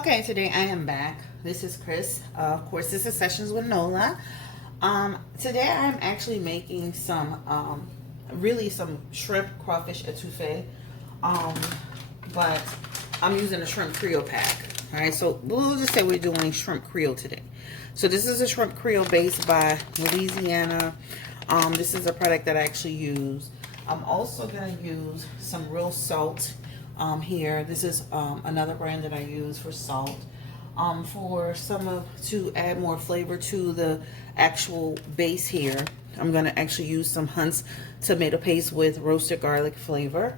Okay, today I am back. This is Chris. Of course, this is Sessions with Nola. Today I'm actually making some shrimp crawfish etouffee. Um, but I'm using a shrimp Creole pack. All right, so we'll just say we're doing shrimp Creole today. So this is a shrimp Creole based by Louisiana. This is a product that I actually use. I'm also going to use some real salt here. This is another brand that I use for salt. To add more flavor to the actual base here, I'm going to actually use some Hunt's tomato paste with roasted garlic flavor.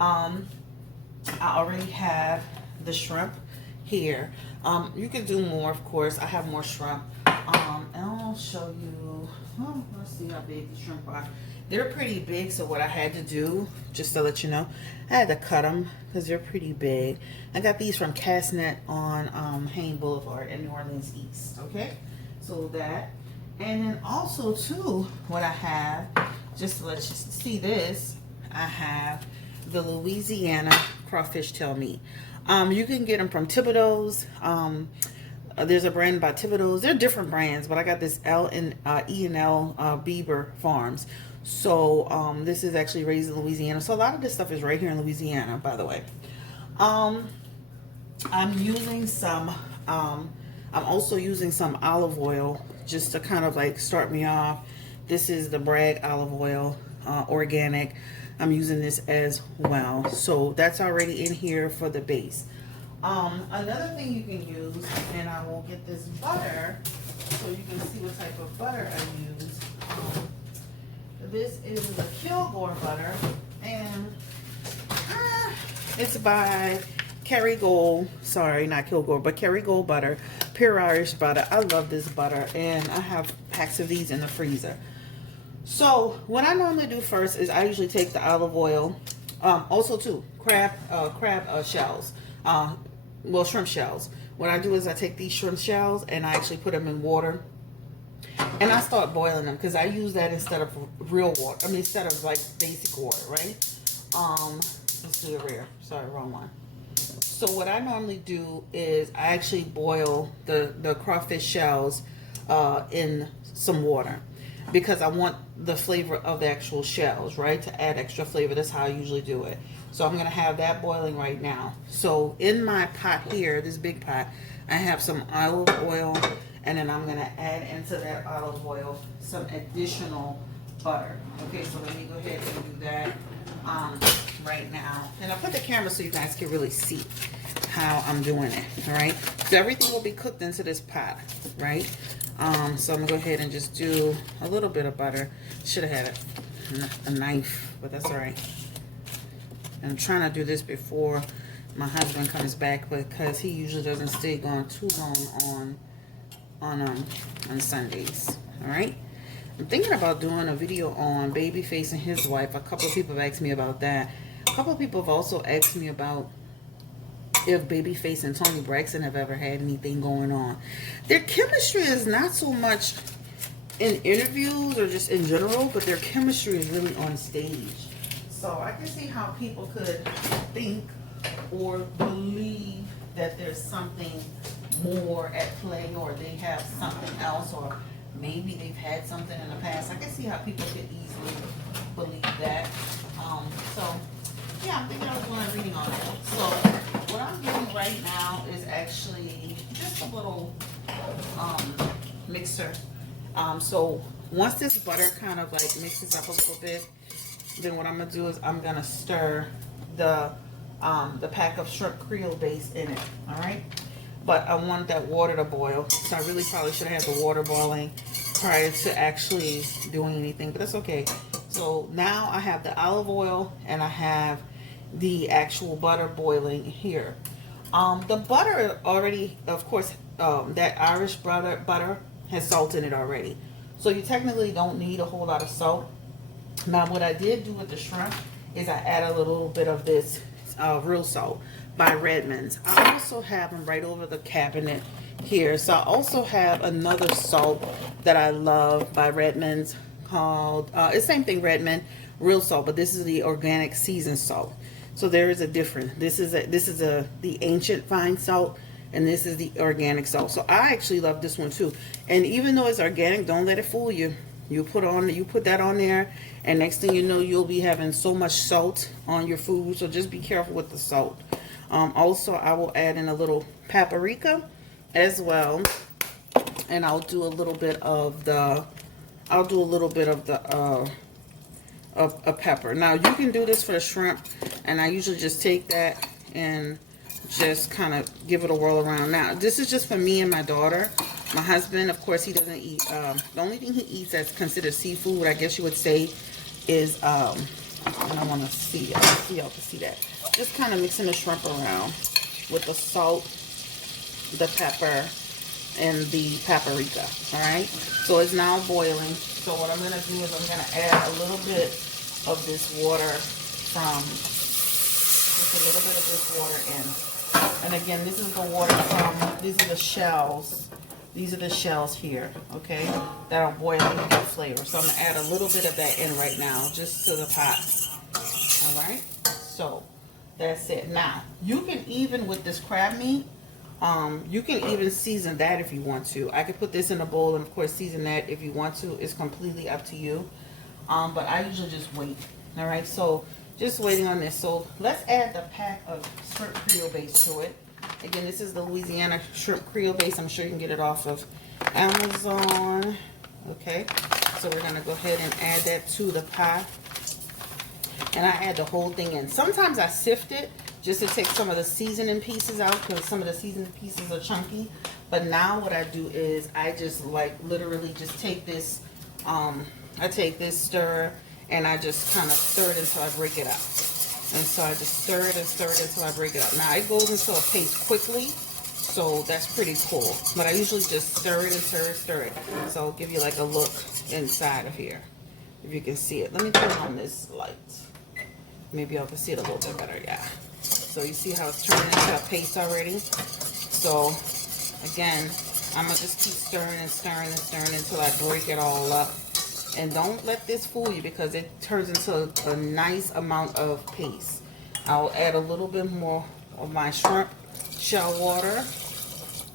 I already have the shrimp here. You can do more, of course. I have more shrimp. And I'll show you. Oh, let's see how big the shrimp are. They're pretty big, so what I had to do, just to let you know, I had to cut them because they're pretty big. I got these from Castnet on Hain Boulevard in New Orleans East. Okay, so that. And then also, too, what I have, just to let you see this, I have the Louisiana crawfish tail meat. You can get them from Thibodeau's. There's a brand by Thibodeau's. They're different brands, but I got this E&L Bieber Farms. So this is actually raised in Louisiana. So a lot of this stuff is right here in Louisiana, by the way. I'm using some. I'm also using some olive oil just to kind of like start me off. This is the Bragg olive oil, organic. I'm using this as well. So that's already in here for the base. Another thing you can use, and I will get this butter so you can see what type of butter I use. This is the Kilgore butter, and it's by Kerrygold. Sorry, not Kilgore, but Kerrygold butter, pure Irish butter. I love this butter, and I have packs of these in the freezer. So what I normally do first is I usually take the olive oil, also too crab shells, shrimp shells. What I do is I take these shrimp shells and I actually put them in water, and I start boiling them because I use that instead of real water. I mean, instead of like basic water, right? Let's do it rare. Sorry, wrong one. So what I normally do is I actually boil the crawfish shells in some water, because I want the flavor of the actual shells, right? To add extra flavor. That's how I usually do it. So I'm going to have that boiling right now. So in my pot here, this big pot, I have some olive oil, and then I'm going to add into that olive oil some additional butter. Okay, so let me go ahead and do that right now. And I'll put the camera so you guys can really see how I'm doing it, all right? So everything will be cooked into this pot, right? So I'm gonna go ahead and just do a little bit of butter. Should have had a knife, but that's all right. I'm trying to do this before my husband comes back, because he usually doesn't stay gone too long on Sundays. All right. I'm thinking about doing a video on Babyface and his wife. A couple of people have asked me about that. A couple of people have also asked me about if Babyface and Toni Braxton have ever had anything going on. Their chemistry is not so much in interviews or just in general, but their chemistry is really on stage. So I can see how people could think or believe that there's something more at play, or they have something else, or maybe they've had something in the past. I can see how people could easily believe that. So yeah, I'm thinking I was doing a reading on that. So what I'm doing right now is actually just a little mixer. So once this butter kind of like mixes up a little bit, then what I'm gonna do is I'm gonna stir the pack of shrimp Creole base in it. All right, but I want that water to boil, so I really probably should have had the water boiling prior to actually doing anything, but that's okay. So now I have the olive oil and I have the actual butter boiling here. The butter already, of course, that Irish butter has salt in it already, so you technically don't need a whole lot of salt. Now what I did do with the shrimp is I add a little bit of this real salt by Redmond's. I also have them right over the cabinet here. So I also have another salt that I love by Redmond's called, it's same thing, Redmond, real salt, but this is the organic seasoned salt. So there is a difference. This is the ancient fine salt. and this is the organic salt. So I actually love this one too. And even though it's organic, don't let it fool you. You put that on there, and next thing you know, you'll be having so much salt on your food. So just be careful with the salt. Also, I will add in a little paprika as well, and I'll do a little bit of the of pepper. Now you can do this for the shrimp, and I usually just take that and just kind of give it a whirl around. Now this is just for me and my daughter. My husband, of course, he doesn't eat. The only thing he eats that's considered seafood, I guess you would say, is and I want to see, y'all can see that. Just kind of mixing the shrimp around with the salt, the pepper, and the paprika. All right. So it's now boiling. So what I'm going to do is I'm going to add a little bit of this water just a little bit of this water in. And again, this is the water these are the shells. These are the shells here, okay, that are boiling to get flavor. So I'm going to add a little bit of that in right now, just to the pot. All right, so that's it. Now, you can even, with this crab meat, you can even season that if you want to. I could put this in a bowl and, of course, season that if you want to. It's completely up to you. But I usually just wait. All right, so just waiting on this. So let's add the pack of shrimp Creole base to it. Again, this is the Louisiana shrimp Creole base. I'm sure you can get it off of Amazon. Okay, so we're going to go ahead and add that to the pot. And I add the whole thing in. Sometimes I sift it just to take some of the seasoning pieces out, because some of the seasoning pieces are chunky. But now what I do is I just like literally just take this, I take this stir, and I just kind of stir it until I break it up. And so I just stir it and stir it until I break it up. Now it goes into a paste quickly, so that's pretty cool. But I usually just stir it and stir it. So I'll give you like a look inside of here, if you can see it. Let me turn on this light. Maybe y'all can see it a little bit better, yeah. So you see how it's turning into a paste already? So again, I'm gonna just keep stirring and stirring and stirring until I break it all up. And don't let this fool you, because it turns into a nice amount of paste. I'll add a little bit more of my shrimp shell water.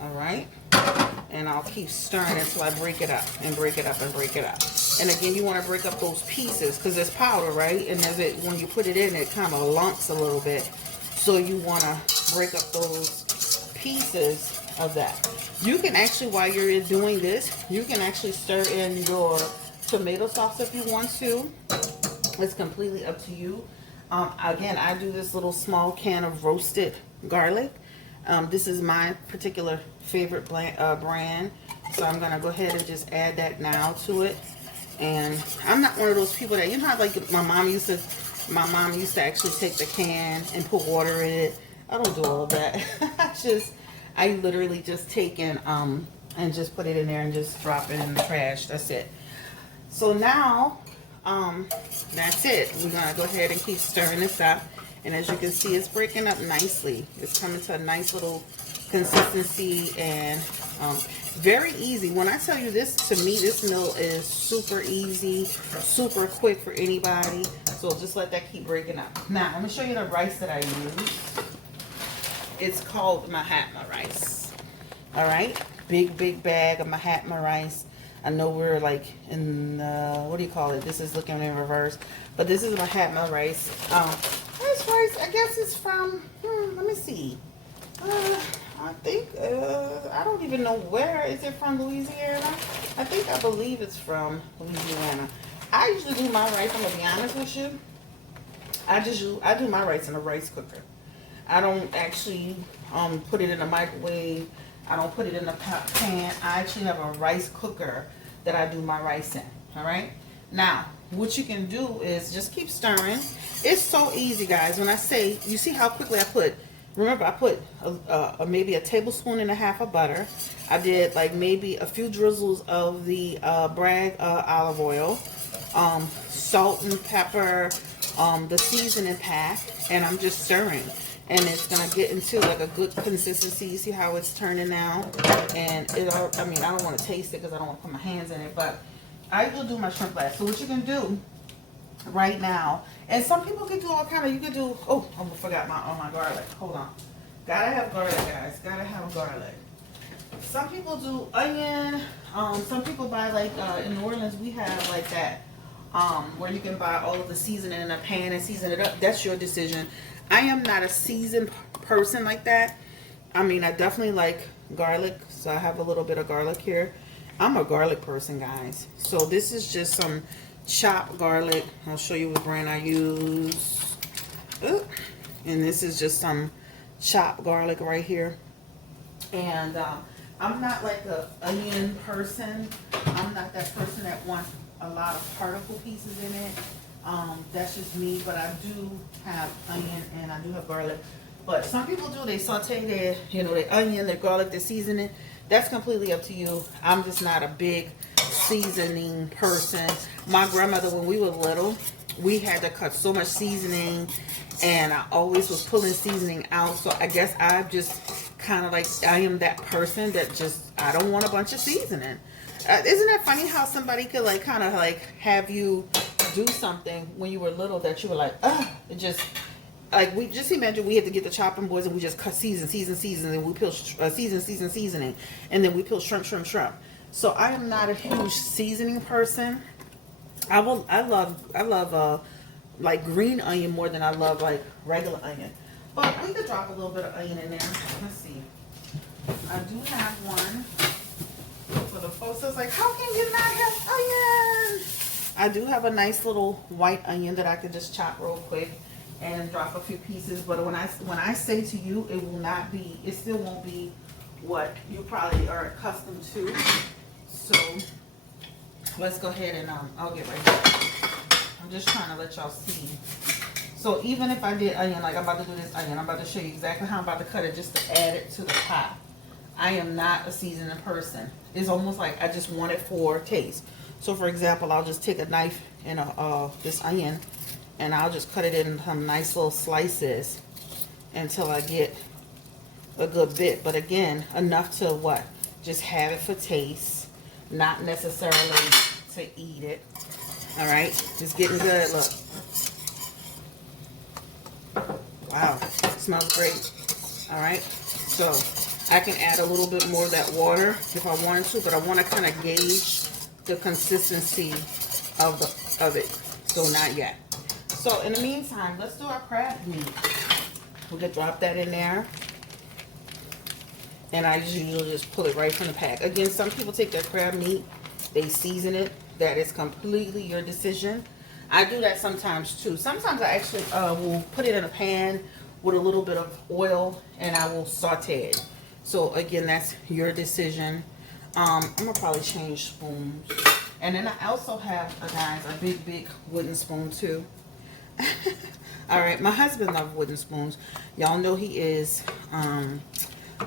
All right. And I'll keep stirring until I break it up and break it up and break it up. And again, you want to break up those pieces because there's powder, right? And when you put it in, it kind of lumps a little bit. So you want to break up those pieces of that. You can actually, while you're doing this, you can actually stir in your tomato sauce if you want to. It's completely up to you. Again, I do this little small can of roasted garlic. This is my particular favorite brand. So I'm going to go ahead and just add that now to it. And I'm not one of those people that, you know how like my mom used to actually take the can and put water in it. I don't do all of that. I literally just take and just put it in there and just drop it in the trash. That's it. So now, that's it. We're going to go ahead and keep stirring this up. And as you can see, it's breaking up nicely. It's coming to a nice little consistency, and very easy. When I tell you this, to me, this meal is super easy, super quick for anybody. So just let that keep breaking up. Now, let me show you the rice that I use. It's called Mahatma rice. All right? Big bag of Mahatma rice. I know we're like in, what do you call it? This is looking in reverse. But this is Mahatma rice. This rice, I guess it's from, let me see. I think, I don't even know where. Is it from Louisiana? I believe it's from Louisiana. I usually do my rice, I'm going to be honest with you. I do my rice in a rice cooker. I don't actually put it in a microwave. I don't put it in a pan. I actually have a rice cooker that I do my rice in. All right. Now, what you can do is just keep stirring. It's so easy, guys. When I say, you see how quickly I put. Remember, I put maybe a tablespoon and a half of butter. I did like maybe a few drizzles of the Bragg olive oil, salt and pepper, the seasoning pack, and I'm just stirring. And it's gonna get into like a good consistency. You see how it's turning now, and I mean, I don't want to taste it because I don't want to put my hands in it, but I will do my shrimp last. So what you can do right now, and some people can do all kind of. You can do. Oh, I forgot my garlic. Hold on. Gotta have garlic, guys. Gotta have garlic. Some people do onion. Some people buy like in New Orleans we have like that where you can buy all of the seasoning in a pan and season it up. That's your decision. I am not a seasoned person like that. I mean, I definitely like garlic, so I have a little bit of garlic here. I'm a garlic person, guys. So this is just some chopped garlic. I'll show you what brand I use. Ooh. And this is just some chopped garlic right here. And I'm not like a onion person. I'm not that person that wants a lot of particle pieces in it. That's just me, but I do have onion and I do have garlic. But some people do, they saute their, their onion, their garlic, their seasoning. That's completely up to you. I'm just not a big seasoning person. My grandmother, when we were little, we had to cut so much seasoning and I always was pulling seasoning out. So I guess I'm just kind of like, I am that person that just, I don't want a bunch of seasoning. Isn't that funny how somebody could like kind of like have you do something when you were little that you were like, it just, like, we just imagine we had to get the chopping boards and we just cut season, and we peel seasoning, and then we peel shrimp. So I am not a huge seasoning person. I love like green onion more than I love like regular onion. But we could drop a little bit of onion in there. Let's see. I do have one for the folks that's like, how can you not have onion? I do have a nice little white onion that I could just chop real quick and drop a few pieces. But when I say to you, it still won't be what you probably are accustomed to. So let's go ahead and I'll get right here. I'm just trying to let y'all see. So even if I did onion, like I'm about to do this onion, I'm about to show you exactly how I'm about to cut it just to add it to the pot. I am not a seasoning person. It's almost like I just want it for taste. So for example, I'll just take a knife and this onion and I'll just cut it in some nice little slices until I get a good bit. But again, enough to what? Just have it for taste, not necessarily to eat it. All right, it's getting good. Look. Wow, it smells great. All right, so I can add a little bit more of that water if I wanted to, but I want to kind of gauge the consistency of it. So not yet. So in the meantime, let's do our crab meat. We could drop that in there. And I usually just pull it right from the pack. Again, some people take their crab meat, they season it. That is completely your decision. I do that sometimes too. Sometimes I actually will put it in a pan with a little bit of oil and I will saute it. So again, that's your decision. I'm gonna probably change spoons. And then I also have, guys, a big wooden spoon too. All right, my husband loves wooden spoons. Y'all know he is,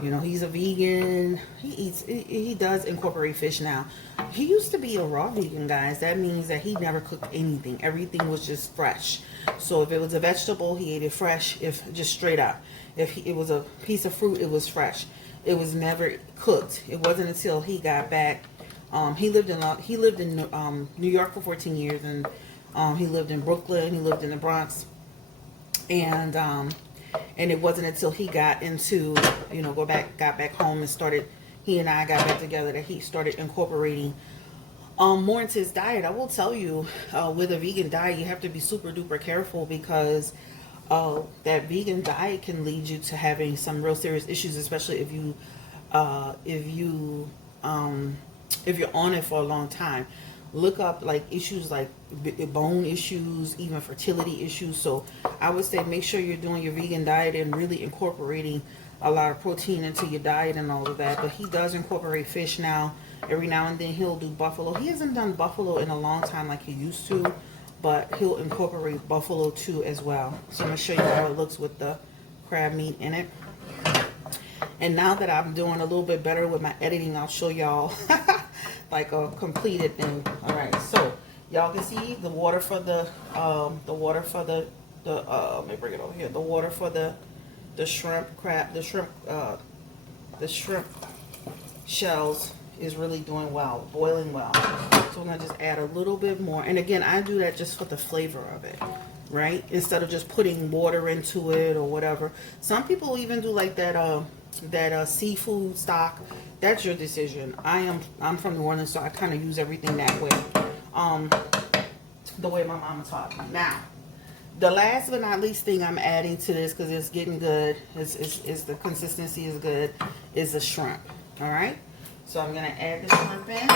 he's a vegan. He does incorporate fish now. He used to be a raw vegan, guys. That means that he never cooked anything. Everything was just fresh. So if it was a vegetable, he ate it fresh, if just straight up. If it was a piece of fruit, it was fresh. It was never cooked. It wasn't until he got back. He lived in New York for 14 years, and he lived in Brooklyn. He lived in the Bronx, and it wasn't until he got into got back home and started. He and I got back together that he started incorporating more into his diet. I will tell you, with a vegan diet, you have to be super duper careful because that vegan diet can lead you to having some real serious issues, especially if you're on it for a long time. Look up like issues like bone issues, even fertility issues. So I would say make sure you're doing your vegan diet and really incorporating a lot of protein into your diet and all of that. But he does incorporate fish now. Every now and then he'll do buffalo. He hasn't done buffalo in a long time like he used to, but he'll incorporate buffalo too as well. So I'm going to show you how it looks with the crab meat in it. And now that I'm doing a little bit better with my editing, I'll show y'all like a completed thing. All right, so y'all can see the water for the let me bring it over here. The water for the shrimp shells is really doing well, boiling well. So I'm gonna just add a little bit more. And again, I do that just for the flavor of it. right? Instead of just putting water into it or whatever. Some people even do like that seafood stock. That's your decision. I'm from New Orleans, so I kind of use everything that way. The way my mama taught me. Now, the last but not least thing I'm adding to this, because it's getting good, is the consistency is good, is the shrimp. All right, so I'm gonna add the shrimp in,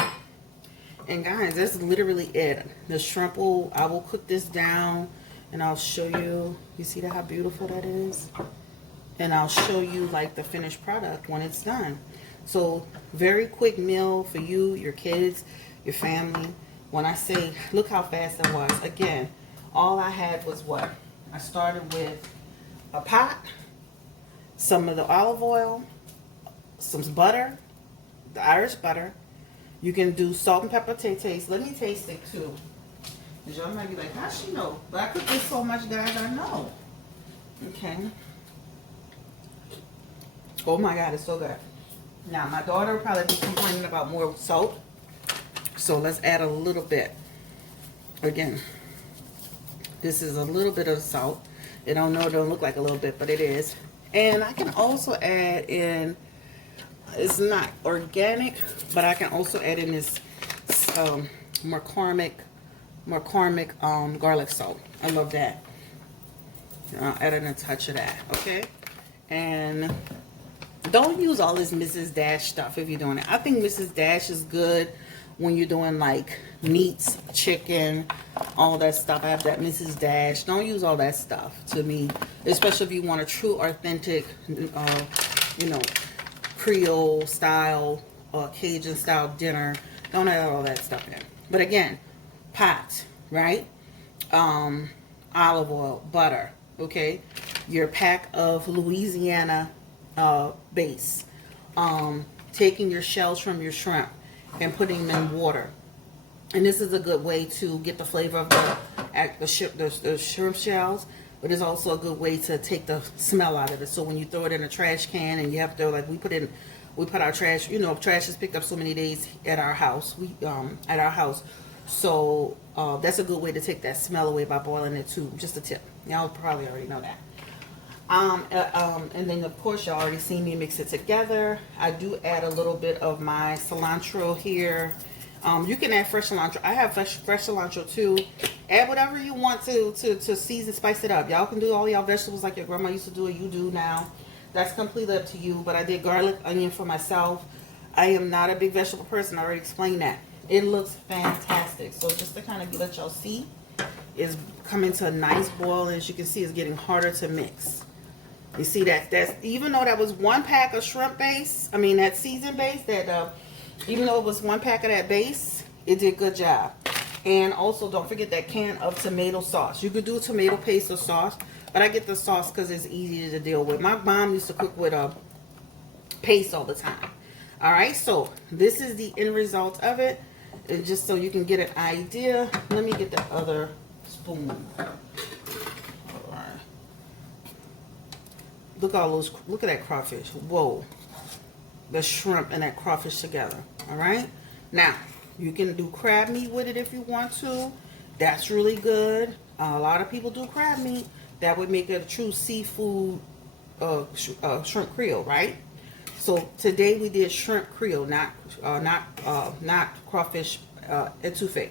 and guys, that's literally it. The shrimp I will cook this down, and I'll show you. You see that how beautiful that is, and I'll show you like the finished product when it's done. So very quick meal for you, your kids, your family. When I say, look how fast that was. Again, all I had was what? I started with a pot, some of the olive oil, some butter, the Irish butter. You can do salt and pepper to taste. Let me taste it too. Because y'all might be like, how's she know? But I cook this so much, guys, I know. Okay. Oh my God, it's so good. Now, my daughter will probably be complaining about more salt. So let's add a little bit. Again, this is a little bit of salt. It don't look like a little bit, but it is. And I can also add in, it's not organic, but I can also add in this McCormick garlic salt. I love that. I'll add in a touch of that, okay? And don't use all this Mrs. Dash stuff if you're doing it. I think Mrs. Dash is good when you're doing like meats, chicken, all that stuff. I have that Mrs. Dash. Don't use all that stuff to me, especially if you want a true, authentic, you know, Creole style or Cajun style dinner. Don't add all that stuff in. But again, pot, right? Olive oil, butter, okay? Your pack of Louisiana base. Taking your shells from your shrimp and putting them in water. And this is a good way to get the flavor of the shrimp shells, but it's also a good way to take the smell out of it. So when you throw it in a trash can and you have to, like, we put our trash, you know, trash is picked up so many days at our house. So that's a good way to take that smell away by boiling it too. Just a tip. Y'all probably already know that. And then of course y'all already seen me mix it together. I do add a little bit of my cilantro here. You can add fresh cilantro. I have fresh cilantro too. Add whatever you want to season, spice it up. Y'all can do all y'all vegetables like your grandma used to do, or you do now. That's completely up to you. But I did garlic, onion for myself. I am not a big vegetable person. I already explained that. It looks fantastic. So just to kind of let y'all see, it's coming to a nice boil, and as you can see, it's getting harder to mix. You see that's even though that was one pack of shrimp base, I mean that seasoned base, that even though it was one pack of that base, it did a good job. And also don't forget that can of tomato sauce. You could do tomato paste or sauce, but I get the sauce because it's easier to deal with. My mom used to cook with a paste all the time. All right, so this is the end result of it, and just so you can get an idea, let me get the other spoon. Look at that crawfish. Whoa. The shrimp and that crawfish together. All right. Now, you can do crab meat with it if you want to. That's really good. A lot of people do crab meat. That would make it a true seafood shrimp Creole, right? So today we did shrimp Creole, not crawfish etouffee.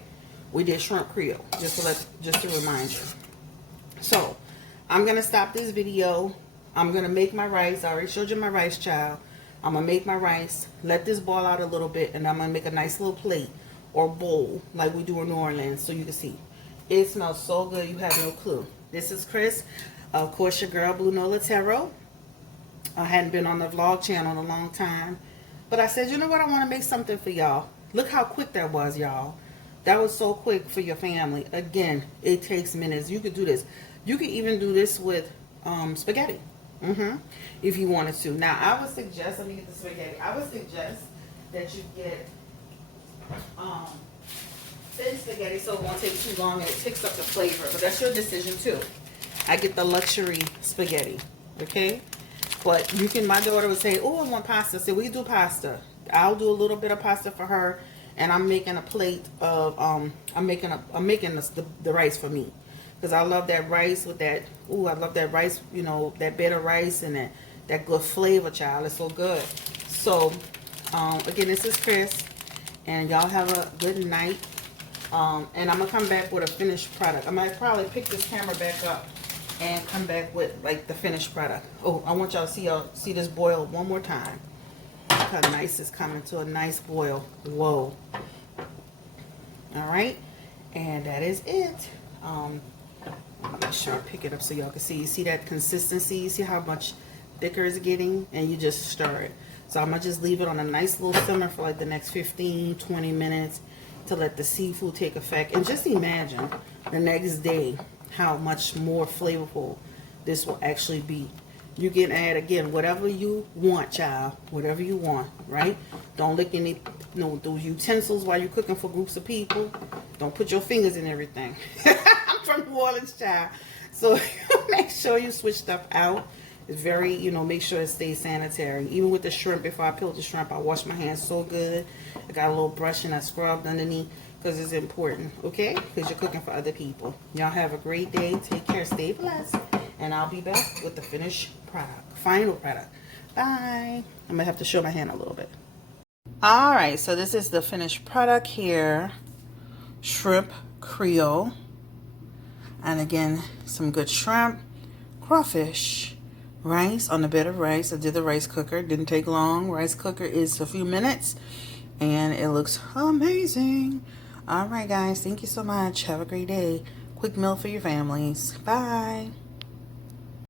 We did shrimp Creole, just to remind you. So I'm gonna stop this video. I'm going to make my rice. I already showed you my rice, child. I'm going to make my rice, let this boil out a little bit, and I'm going to make a nice little plate or bowl like we do in New Orleans so you can see. It smells so good, you have no clue. This is Chris. Of course, your girl, Blue Nola Tarot. I hadn't been on the vlog channel in a long time. But I said, you know what? I want to make something for y'all. Look how quick that was, y'all. That was so quick for your family. Again, it takes minutes. You could do this. You can even do this with spaghetti. If you wanted to. Now, I would suggest, let me get the spaghetti. I would suggest that you get thin spaghetti so it won't take too long and it picks up the flavor. But that's your decision too. I get the luxury spaghetti. Okay? But you can, my daughter would say, oh, I want pasta. So we do pasta. I'll do a little bit of pasta for her. And I'm making a plate of, I'm making the rice for me. because I love that rice with that. Ooh, I love that rice, you know, that bed of rice and that good flavor, child. It's so good. So, again, this is Chris, and y'all have a good night. And I'm going to come back with a finished product. I might probably pick this camera back up and come back with, like, the finished product. Oh, I want y'all to see this boil one more time. Look how nice it's coming to a nice boil. Whoa. All right. And that is it. Make sure I pick it up so y'all can see. You see that consistency? You see how much thicker it's getting? And you just stir it. So I'm going to just leave it on a nice little simmer for like the next 15, 20 minutes to let the seafood take effect. And just imagine the next day how much more flavorful this will actually be. You can add, again, whatever you want, child. Whatever you want, right? Don't lick any, those utensils while you're cooking for groups of people. Don't put your fingers in everything. I'm from New Orleans, child. So make sure you switch stuff out. It's very, make sure it stays sanitary. Even with the shrimp, before I peel the shrimp, I wash my hands so good. I got a little brush and I scrubbed underneath because it's important, okay? Because you're cooking for other people. Y'all have a great day. Take care. Stay blessed. And I'll be back with the finished product, final product. Bye. I'm going to have to show my hand a little bit. All right, so this is the finished product here. Shrimp Creole. And again, some good shrimp, crawfish, rice on a bed of rice. I did the rice cooker. Didn't take long. Rice cooker is a few minutes. And it looks amazing. All right, guys. Thank you so much. Have a great day. Quick meal for your families. Bye.